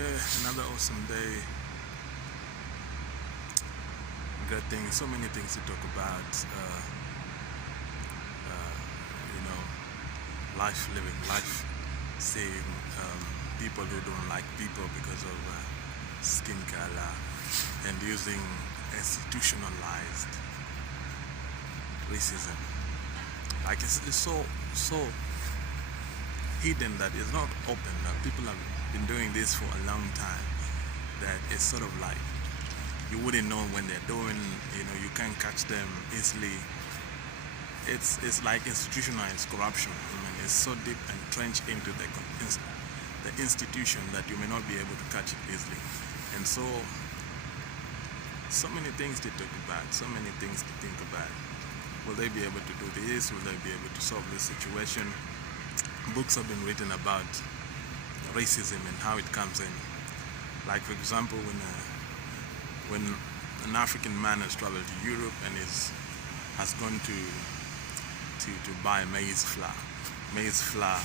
Another awesome day. Good things, so many things to talk about. You know, life, living life, seeing people who don't like people because of skin color, and using institutionalized racism. Like it's so hidden that it's not open. People have been doing this for a long time. That it's sort of like you wouldn't know when they're doing. You can't catch them easily. It's like institutionalized corruption. I mean, it's so deep entrenched into the institution that you may not be able to catch it easily. And so many things to talk about, so many things to think about. Will they be able to do this? Will they be able to solve this situation? Books have been written about racism and how it comes in. Like, for example, when an African man has traveled to Europe and has gone to buy maize flour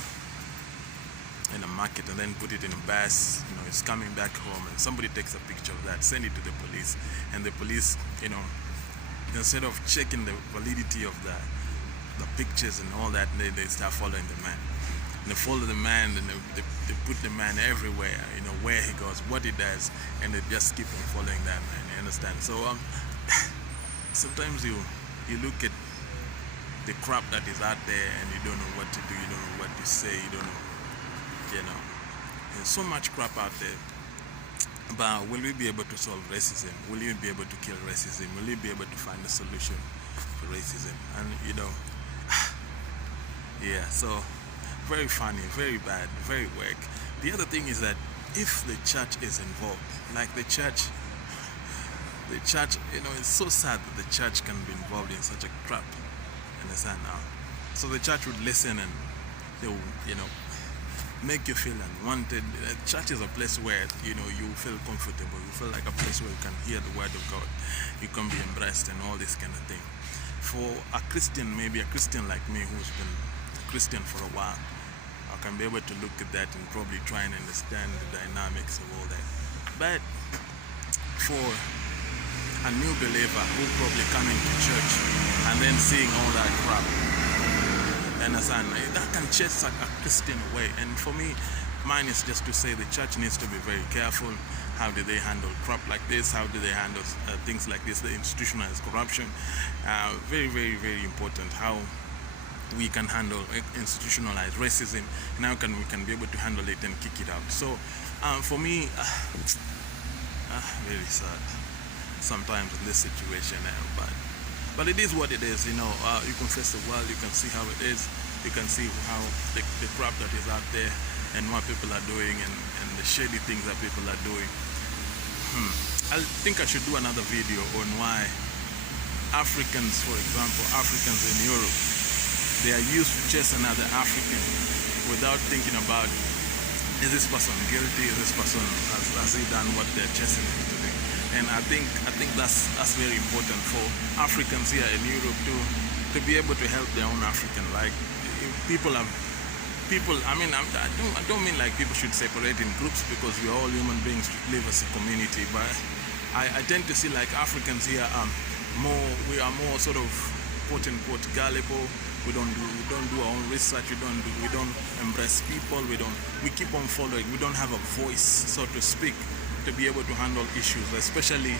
in a market and then put it in a bus, it's coming back home and somebody takes a picture of that, send it to the police, and the police, instead of checking the validity of the pictures and all that, they start following the man. And they follow the man, and they put the man everywhere, where he goes, what he does, and they just keep on following that man. You understand? So sometimes you look at the crap that is out there, and you don't know what to do, you don't know what to say, you don't know, there's so much crap out there. But will we be able to solve racism? Will we be able to kill racism? Will we be able to find a solution for racism? And yeah, so very funny, very bad, very weak. The other thing is that if the church is involved, like the church, it's so sad that the church can be involved in such a crap. Understand now? So the church would listen and they will, make you feel unwanted. Church is a place where you feel comfortable. You feel like a place where you can hear the word of God. You can be embraced and all this kind of thing. For a Christian, maybe a Christian like me who's been a Christian for a while, I can be able to look at that and probably try and understand the dynamics of all that. But for a new believer who probably coming to church and then seeing all that crap, understand, that can chase a Christian away. And for me, mine is just to say the church needs to be very careful. How do they handle crap like this? How do they handle things like this? The institutionalized corruption. Very, very, very important. How we can handle institutionalized racism, and how we can be able to handle it and kick it out. So for me, very sad sometimes in this situation, but it is what it is. You can face the world, you can see how it is, you can see how the crap that is out there and what people are doing and the shady things that people are doing. I think I should do another video on why Africans, for example, Africans in Europe, they are used to chase another African without thinking about, is this person guilty? Is this person, has he done what they're chasing him to do? And I think that's very important for Africans here in Europe to be able to help their own African. Like I don't mean like people should separate in groups, because we are all human beings to live as a community. But I tend to see like Africans here we are more sort of quote unquote gullible. We don't do our own research. We don't embrace people. We keep on following. We don't have a voice, so to speak, to be able to handle issues, especially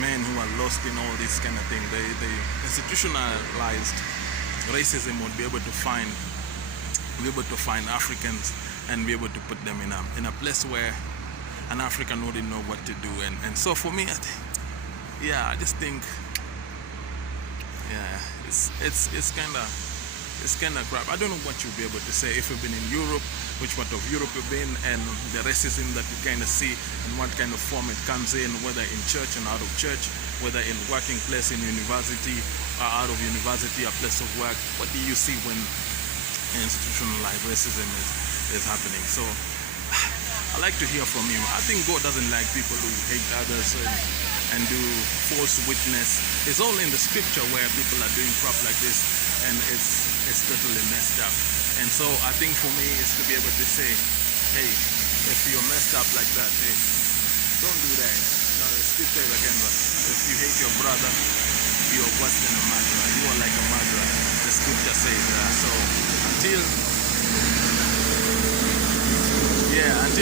men who are lost in all this kind of thing. The institutionalized racism would be able to find Africans and be able to put them in a place where an African wouldn't know what to do. And so for me, I just think, it's kind of crap. I don't know what you'll be able to say if you've been in Europe, which part of Europe you've been, and the racism that you kind of see and what kind of form it comes in, whether in church and out of church, whether in working place, in university, or out of university, a place of work. What do you see when institutionalized racism is happening? So I like to hear from you. I think God doesn't like people who hate others and do false witness. It's all in the scripture where people are doing crap like this, and it's totally messed up. And so I think for me is to be able to say, hey, if you're messed up like that, hey, don't do that. No, the scripture is again, but if you hate your brother, you're worse than a murderer. You are like a murderer. The scripture says that. So until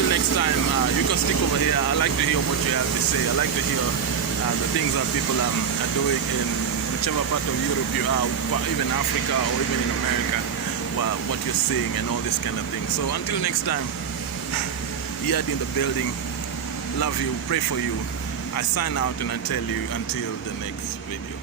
next time, you can stick over here. I like to hear what you have to say. I like to hear the things that people are doing in whichever part of Europe you are, even Africa or even in America, what you're seeing and all this kind of thing. So until next time, Yad in the building. Love you, pray for you. I sign out and I tell you until the next video.